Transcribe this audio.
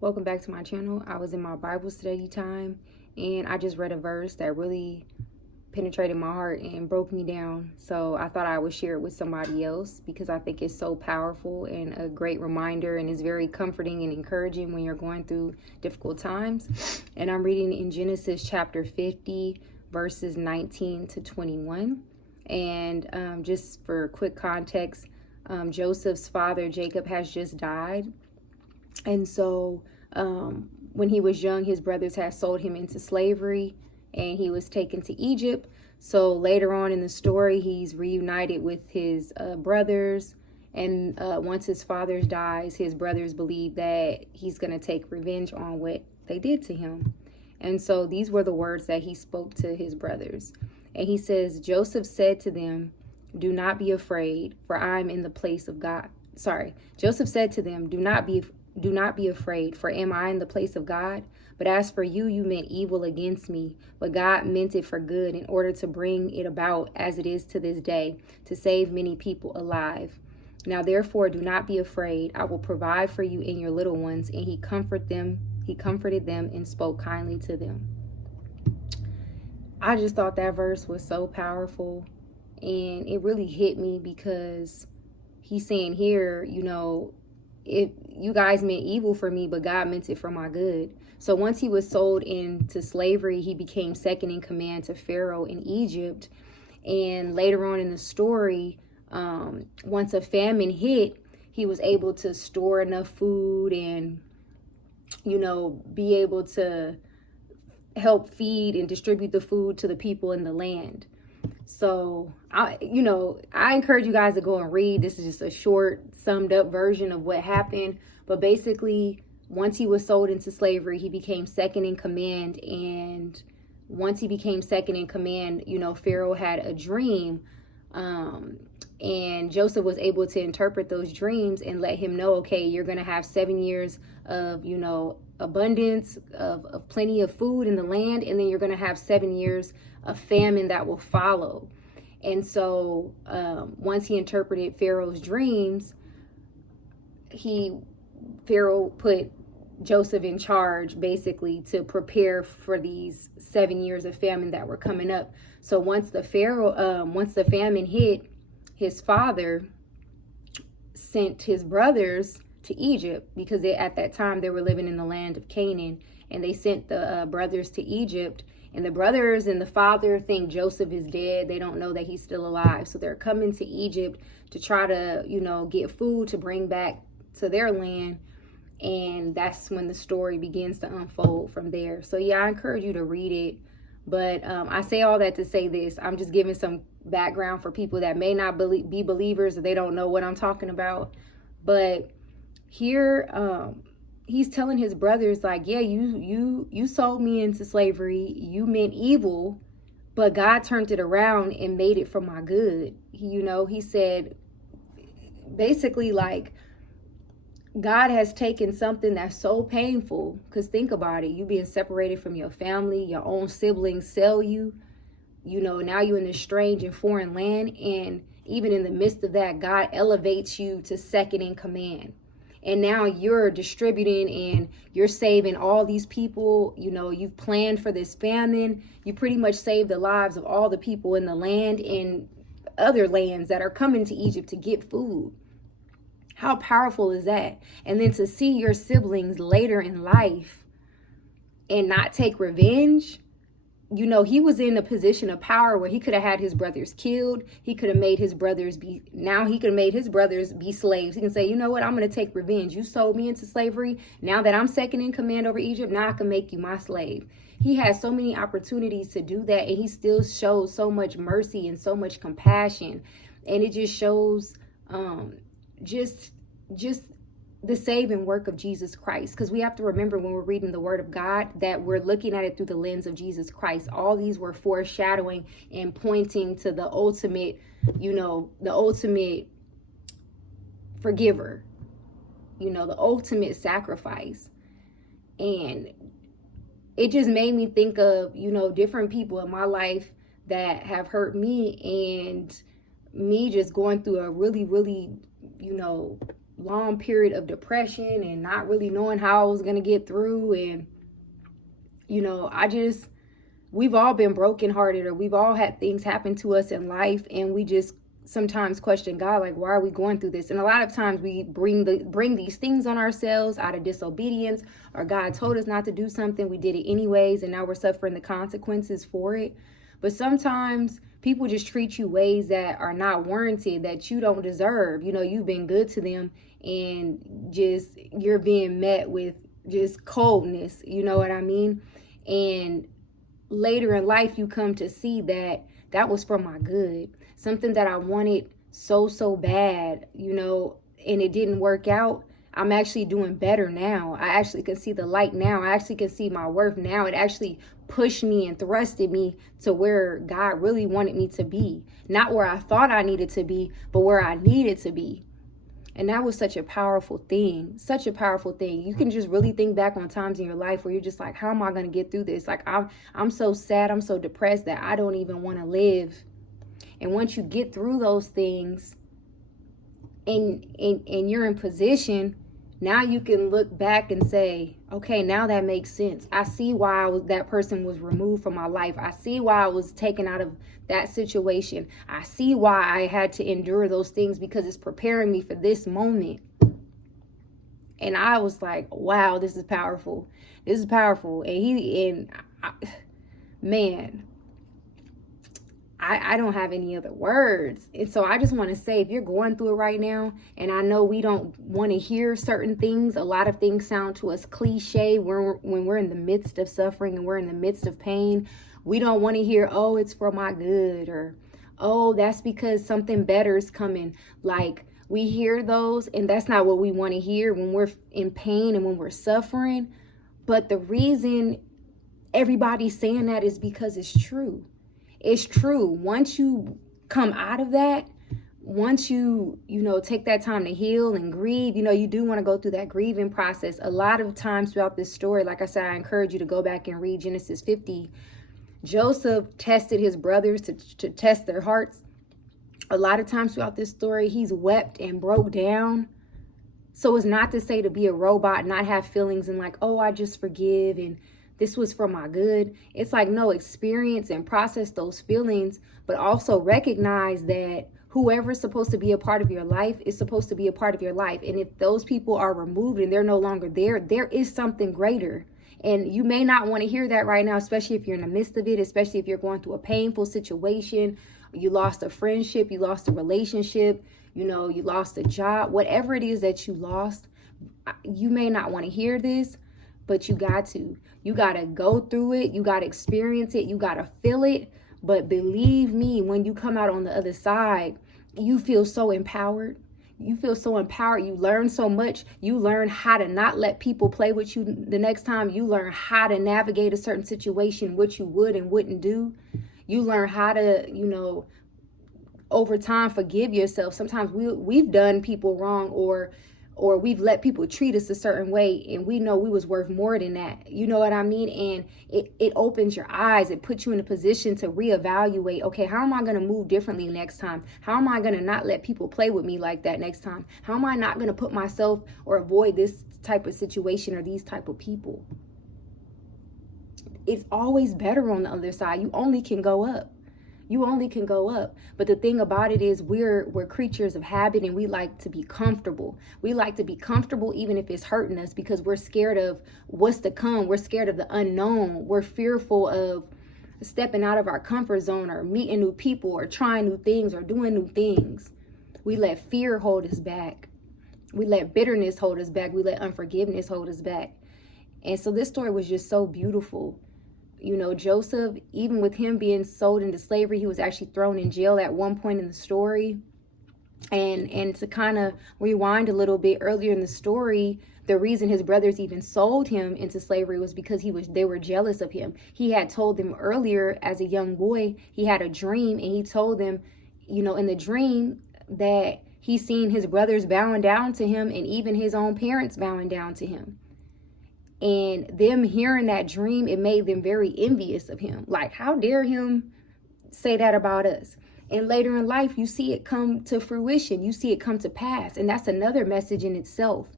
Welcome back to my channel. I was in my Bible study time and I just read a verse that really penetrated my heart and broke me down. So I thought I would share it with somebody else because I think it's so powerful and a great reminder, and it's very comforting and encouraging when you're going through difficult times. And I'm reading in Genesis chapter 50, verses 19 to 21. And just for quick context, Joseph's father, Jacob, has just died. And so when he was young, his brothers had sold him into slavery and he was taken to Egypt. So later on in the story, he's reunited with his brothers. And once his father dies, his brothers believe that he's going to take revenge on what they did to him. And so these were the words that he spoke to his brothers. And he says, Joseph said to them, "Do not be afraid, for I am in the place of God." Joseph said to them, Do not be afraid, for am I in the place of God? But as for you, you meant evil against me, but God meant it for good in order to bring it about as it is to this day, to save many people alive. Now therefore, do not be afraid. I will provide for you and your little ones. And he comforted them and spoke kindly to them. I just thought that verse was so powerful, and it really hit me because he's saying here, if you guys meant evil for me, but God meant it for my good. So once he was sold into slavery, he became second in command to Pharaoh in Egypt. And later on in the story, once a famine hit, he was able to store enough food and, be able to help feed and distribute the food to the people in the land. So I encourage you guys to go and read. This is just a short, summed up version of what happened. But basically, once he was sold into slavery, he became second in command. And once he became second in command, Pharaoh had a dream. And Joseph was able to interpret those dreams and let him know, okay, you're going to have 7 years of, abundance of plenty of food in the land. And then you're going to have 7 years of famine that will follow. And so once he interpreted Pharaoh's dreams, Pharaoh put Joseph in charge basically to prepare for these 7 years of famine that were coming up. So once the famine hit, his father sent his brothers to Egypt because at that time they were living in the land of Canaan, and they sent the brothers to Egypt. And the brothers and the father think Joseph is dead. They don't know that he's still alive. So they're coming to Egypt to try to, get food to bring back to their land. And that's when the story begins to unfold from there. So yeah, I encourage you to read it. But I say all that to say this. I'm just giving some background for people that may not be believers, or they don't know what I'm talking about. But here, he's telling his brothers, like, yeah, you sold me into slavery. You meant evil, but God turned it around and made it for my good. He said, basically, like, God has taken something that's so painful, because think about it, you being separated from your family, your own siblings sell you, now you're in this strange and foreign land. And even in the midst of that, God elevates you to second in command. And now you're distributing and you're saving all these people. You've planned for this famine. You pretty much saved the lives of all the people in the land and other lands that are coming to Egypt to get food. How powerful is that? And then to see your siblings later in life and not take revenge. He was in a position of power where he could have had his brothers killed. He could have made his brothers be slaves. He can say, you know what, I'm going to take revenge. You sold me into slavery. Now that I'm second in command over Egypt, now I can make you my slave. He has so many opportunities to do that, and he still shows so much mercy and so much compassion. And it just shows just the saving work of Jesus Christ. Because we have to remember, when we're reading the word of God, that we're looking at it through the lens of Jesus Christ. All these were foreshadowing and pointing to the ultimate, the ultimate forgiver, the ultimate sacrifice. And it just made me think of, different people in my life that have hurt me, and me just going through a really, really, long period of depression and not really knowing how I was going to get through. And, you know, we've all been brokenhearted, or we've all had things happen to us in life, and we just sometimes question God, like, why are we going through this? And a lot of times we bring these things on ourselves out of disobedience, or God told us not to do something, we did it anyways, and now we're suffering the consequences for it. But sometimes people just treat you ways that are not warranted, that you don't deserve. You know, you've been good to them, and just you're being met with just coldness, you know what I mean? And later in life, you come to see that that was for my good. Something that I wanted so bad, you know, and it didn't work out. I'm actually doing better now. I actually can see the light now. I actually can see my worth now. It actually pushed me and thrusted me to where God really wanted me to be. Not where I thought I needed to be, but where I needed to be. And that was such a powerful thing, such a powerful thing. You can just really think back on times in your life where you're just like, how am I going to get through this? Like, I'm so sad, I'm so depressed that I don't even want to live. And once you get through those things and you're in position, now you can look back and say, okay, now that makes sense. I see why that person was removed from my life. I see why I was taken out of that situation. I see why I had to endure those things, because it's preparing me for this moment. And I was like, wow, this is powerful. This is powerful. Man, I don't have any other words. And so I just want to say, if you're going through it right now, and I know we don't want to hear certain things, a lot of things sound to us cliche when we're in the midst of suffering and we're in the midst of pain. We don't want to hear, oh, it's for my good, or, oh, that's because something better is coming. Like, we hear those, and that's not what we want to hear when we're in pain and when we're suffering. But the reason everybody's saying that is because it's true. It's true. Once you come out of that, once you take that time to heal and grieve, you do want to go through that grieving process. A lot of times throughout this story, like I said, I encourage you to go back and read Genesis 50. Joseph tested his brothers to test their hearts. A lot of times throughout this story, he's wept and broke down. So it's not to say to be a robot, not have feelings and like, oh, I just forgive and this was for my good. It's like, no, experience and process those feelings, but also recognize that whoever's supposed to be a part of your life is supposed to be a part of your life. And if those people are removed and they're no longer there, there is something greater. And you may not want to hear that right now, especially if you're in the midst of it, especially if you're going through a painful situation. You lost a friendship, you lost a relationship, you lost a job, whatever it is that you lost. You may not want to hear this, but you got to. You got to go through it. You got to experience it. You got to feel it. But believe me, when you come out on the other side, you feel so empowered. You feel so empowered. You learn so much. You learn how to not let people play with you the next time. You learn how to navigate a certain situation, what you would and wouldn't do. You learn how to, over time, forgive yourself. Sometimes we've done people wrong, or we've let people treat us a certain way, and we know we was worth more than that. You know what I mean? And it opens your eyes. It puts you in a position to reevaluate, okay, how am I going to move differently next time? How am I going to not let people play with me like that next time? How am I not going to put myself or avoid this type of situation or these type of people? It's always better on the other side. You only can go up. You only can go up. But the thing about it is we're creatures of habit, and we like to be comfortable. We like to be comfortable even if it's hurting us, because we're scared of what's to come. We're scared of the unknown. We're fearful of stepping out of our comfort zone, or meeting new people, or trying new things, or doing new things. We let fear hold us back. We let bitterness hold us back. We let unforgiveness hold us back. And so this story was just so beautiful. Joseph, even with him being sold into slavery, he was actually thrown in jail at one point in the story. And to kind of rewind a little bit, earlier in the story, the reason his brothers even sold him into slavery was because they were jealous of him. He had told them earlier, as a young boy, he had a dream, and he told them, in the dream, that he seen his brothers bowing down to him, and even his own parents bowing down to him. And them hearing that dream, it made them very envious of him. Like, how dare him say that about us? And later in life, you see it come to fruition. You see it come to pass. And that's another message in itself.